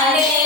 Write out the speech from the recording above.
Hare